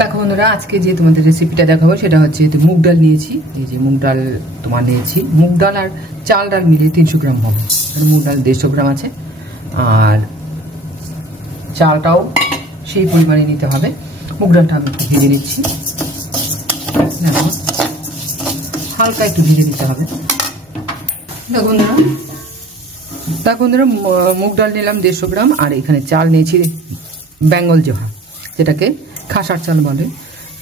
দেখো বন্ধুরা, আজকে যে তোমাদের রেসিপিটা দেখাবো সেটা হচ্ছে মুগ ডাল নিয়েছি। এই যে মুগ ডাল তোমার নিয়েছি, মুগ ডাল আর চাল ডাল মিলিয়ে 300 গ্রাম হবে। মুগ ডাল 150 গ্রাম আছে, আর চালটাও সেই পরিমাণে নিতে হবে। মুগ ডালটা আমি একটু ভেজে নিচ্ছি, দেখো হালকা একটু ভেজে নিতে হবে। দেখো বন্ধুরা, মুগ ডাল নিলাম 150 গ্রাম, আর এখানে চাল নিয়েছি বেঙ্গল জোহা, যেটাকে খাসার চাল বলে।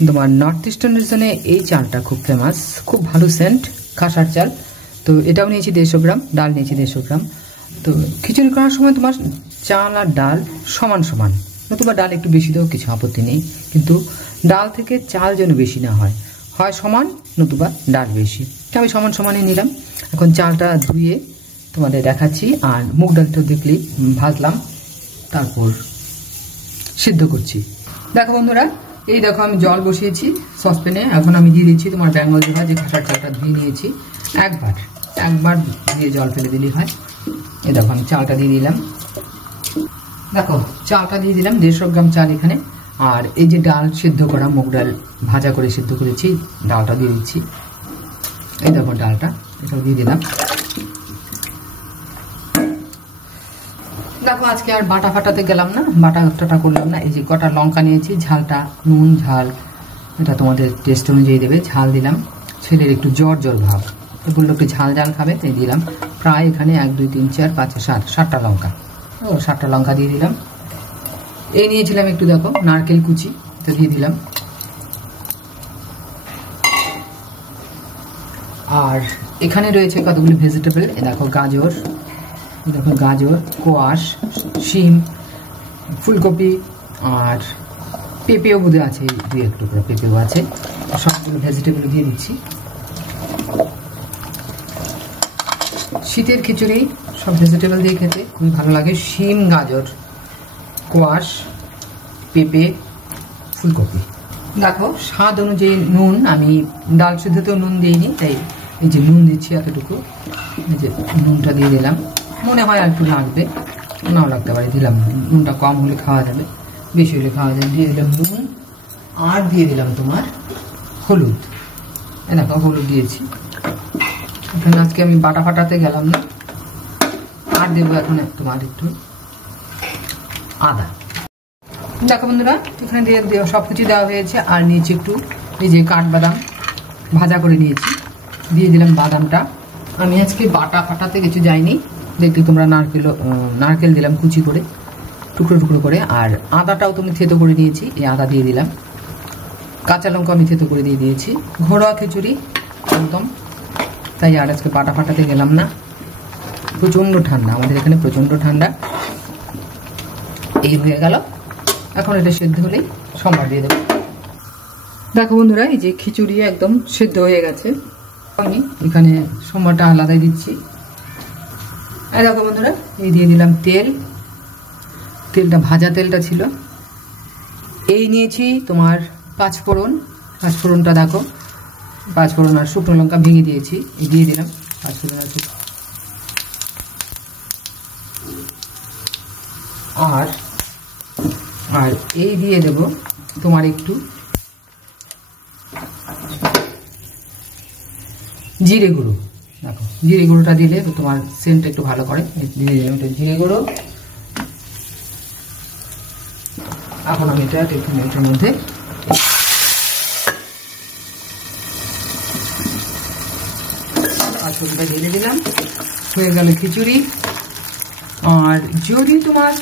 তোমার নর্থ ইস্টার্ন রিজনে এই চালটা খুব ফেমাস, খুব ভালো সেন্ট খাসার চাল। তো এটাও নিয়েছি 150 গ্রাম, ডাল নিয়েছি 150 গ্রাম। তো খিচুড়ি করার সময় তোমার চাল আর ডাল সমান সমান, নতুবা ডাল একটু বেশি দেও, কিছু আপত্তি নেই, কিন্তু ডাল থেকে চাল যেন বেশি না হয়, হয় সমান নতুবা ডাল বেশি। আমি সমান সমানই নিলাম। এখন চালটা ধুয়ে তোমাদের দেখাচ্ছি, আর মুগ ডালটা দেখলেই ভাজলাম, তারপর সিদ্ধ করছি। দেখো বন্ধুরা, এই দেখো আমি জল বসিয়েছি সসপ্যানে। এখন আমি দিয়ে দিচ্ছি তোমার বেঙ্গল জোহা, যে খাসার চালটা ধুয়ে নিয়েছি। একবার দিয়ে জল ফেলে দিলেই হয়। এই দেখো আমি চালটা দিয়ে দিলাম। দেখো চালটা দিয়ে দিলাম, 150 গ্রাম চাল এখানে। আর এই যে ডাল সিদ্ধ করা, মুগ ডাল ভাজা করে সিদ্ধ করেছি, ডালটা দিয়ে দিচ্ছি। এই দেখো ডালটা, এটাও দিয়ে দিলাম। দেখো আজকে আর বাটা ফাটাতে গেলাম না, বাটা টাটা করলাম না। এই যে কটা লঙ্কা নিয়েছি, ঝালটা নুন ঝাল এটা তোমাদের টেস্ট অনুযায়ী দেবে। ঝাল দিলাম, ছেলের একটু জ্বর ভাব, তো বললো একটু ঝাল খাবে, তাই দিলাম। প্রায় এখানে 1 2 3 4 5 7টা লঙ্কা, 7টা লঙ্কা দিয়ে দিলাম। এই নিয়েছিলাম একটু, দেখো নারকেল কুচি, এটা দিয়ে দিলাম। আর এখানে রয়েছে কতগুলো ভেজিটেবল, দেখো গাজর, কোয়াশ, শিম, ফুলকপি, আর পেঁপেও বোধহয় আছে, 2-1 টুকরো পেঁপেও আছে। সবগুলো ভেজিটেবল দিয়ে দিচ্ছি। শীতের খিচুড়ি সব ভেজিটেবল দিয়ে খেতে খুবই ভালো লাগে। শিম, গাজর, কোয়াশ, পেঁপে, ফুলকপি। দেখো স্বাদ অনুযায়ী নুন, আমি ডাল সিদ্ধতেও নুন দিইনি, তাই এই যে নুন দিচ্ছি এতটুকু। এই যে নুনটা দিয়ে দিলাম, মনে হয় আর একটু লাগবে, নাও লাগতে পারে, দিলাম। নুনটা কম হলে খাওয়া যাবে, বেশি হলে খাওয়া যাবে। দিয়ে দিলাম নুন, আর দিয়ে দিলাম তোমার হলুদ। দেখো হলুদ দিয়েছি। এখন আজকে আমি বাটা ফাটাতে গেলাম না। আর দেবো এখন তোমার একটু আদা। দেখো বন্ধুরা, এখানে দিয়ে সবকিছু দেওয়া হয়েছে। আর নিয়েছি একটু এই যে কাঠবাদাম ভাজা করে নিয়েছি, দিয়ে দিলাম বাদামটা। আমি আজকে বাটা ফাটাতে কিছু যাইনি, দেখতে তোমরা নারকেল দিলাম কুচি করে, টুকরো টুকরো করে। আর আদাটাও তুমি থেতো করে নিয়েছি, এই আদা দিয়ে দিলাম। কাঁচা লঙ্কা আমি থেতো করে দিয়ে দিয়েছি। ঘরোয়া খিচুড়ি একদম, তাই আর আজকে বাটা ফাটাতে গেলাম না। প্রচণ্ড ঠান্ডা, আমাদের এখানে প্রচণ্ড ঠান্ডা। এই হয়ে গেল, এখন এটা সেদ্ধ হলেই সম্বার দিয়ে দেবো। দেখো বন্ধুরা, এই যে খিচুড়ি একদম সেদ্ধ হয়ে গেছে। আমি এখানে সম্বারটা আলাদাই দিচ্ছি। আর দেখো বন্ধুরা, এই দিয়ে দিলাম তেলটা ভাজা তেলটা ছিল। এই নিয়েছি তোমার পাঁচফোড়নটা, দেখো পাঁচফোড়ন আর শুকনো লঙ্কা ভেঙে দিয়েছি, এই দিয়ে দিলাম পাঁচফোড়ন আর এই দিয়ে দেব তোমার একটু জিরে গুঁড়ো। দেখো জিরে গুঁড়োটা দিলে তোমার সেন্ট একটু ভালো করে, দিয়ে দিলাম একটু জিরে গুঁড়ো। এখন আমি এটা একটু মিনিটের মধ্যে পাঁচফোড়নটা ঢেলে দিলাম। হয়ে গেল খিচুড়ি। আর যদি তোমার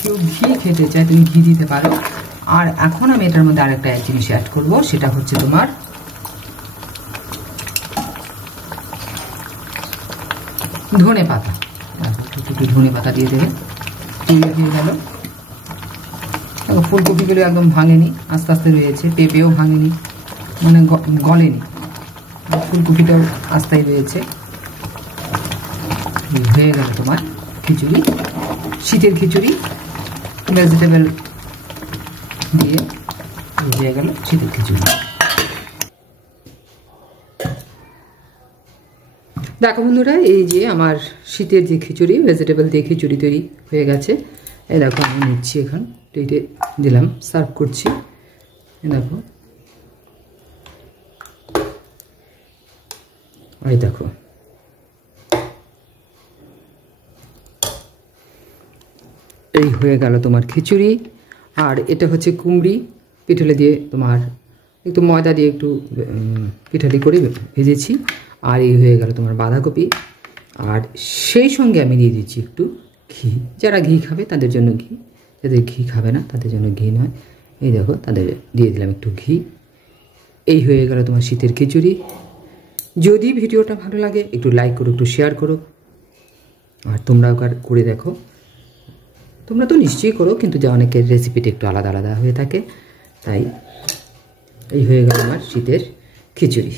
কেউ ঘি খেতে চায়, তুমি ঘি দিতে পারো। আর এখন আমি এটার মধ্যে আরেকটা জিনিস অ্যাড করব, সেটা হচ্ছে তোমার ধনে পাতা। একটু ধনে পাতা দিয়ে দেবে, দিয়ে গেল। ফুলকপিগুলো একদম ভাঙেনি, আস্তে আস্তে রয়েছে। পেঁপেও ভাঙেনি, মানে গলেনি। ফুলকপিটাও আস্তেই রয়েছে। হয়ে গেল তোমার খিচুড়ি, শীতের খিচুড়ি ভেজিটেবল দিয়ে হয়ে গেল শীতের খিচুড়ি। দেখো বন্ধুরা, এই যে আমার শীতের যে খিচুড়ি, ভেজিটেবল দিয়ে খিচুড়ি তৈরি হয়ে গেছে। এই দেখো আমি নিচ্ছি, এখন প্লেটে দিলাম, সার্ভ করছি। দেখো, এই দেখো এই হয়ে গেল তোমার খিচুড়ি। আর এটা হচ্ছে কুমড়ি পিঠলে দিয়ে, তোমার একটু ময়দা দিয়ে একটু পিঠালি করে ভেজেছি। আর এই হয়ে গেল তোমার বাঁধাকপি। আর সেই সঙ্গে আমি দিয়ে দিচ্ছি একটু ঘি। যারা ঘি খাবে তাদের জন্য ঘি, যাদের ঘি খাবে না তাদের জন্য ঘি নয়। এই দেখো, তাদের দিয়ে দিলাম একটু ঘি। এই হয়ে গেল তোমার শীতের খিচুড়ি। যদি ভিডিওটা ভালো লাগে একটু লাইক করো, একটু শেয়ার করো, আর তোমরাও করে দেখো। তোমরা তো নিশ্চয়ই করো, কিন্তু যে অনেকের রেসিপিটা একটু আলাদা আলাদা হয়ে থাকে। তাই এই হয়ে গেল আমার শীতের খিচুড়ি।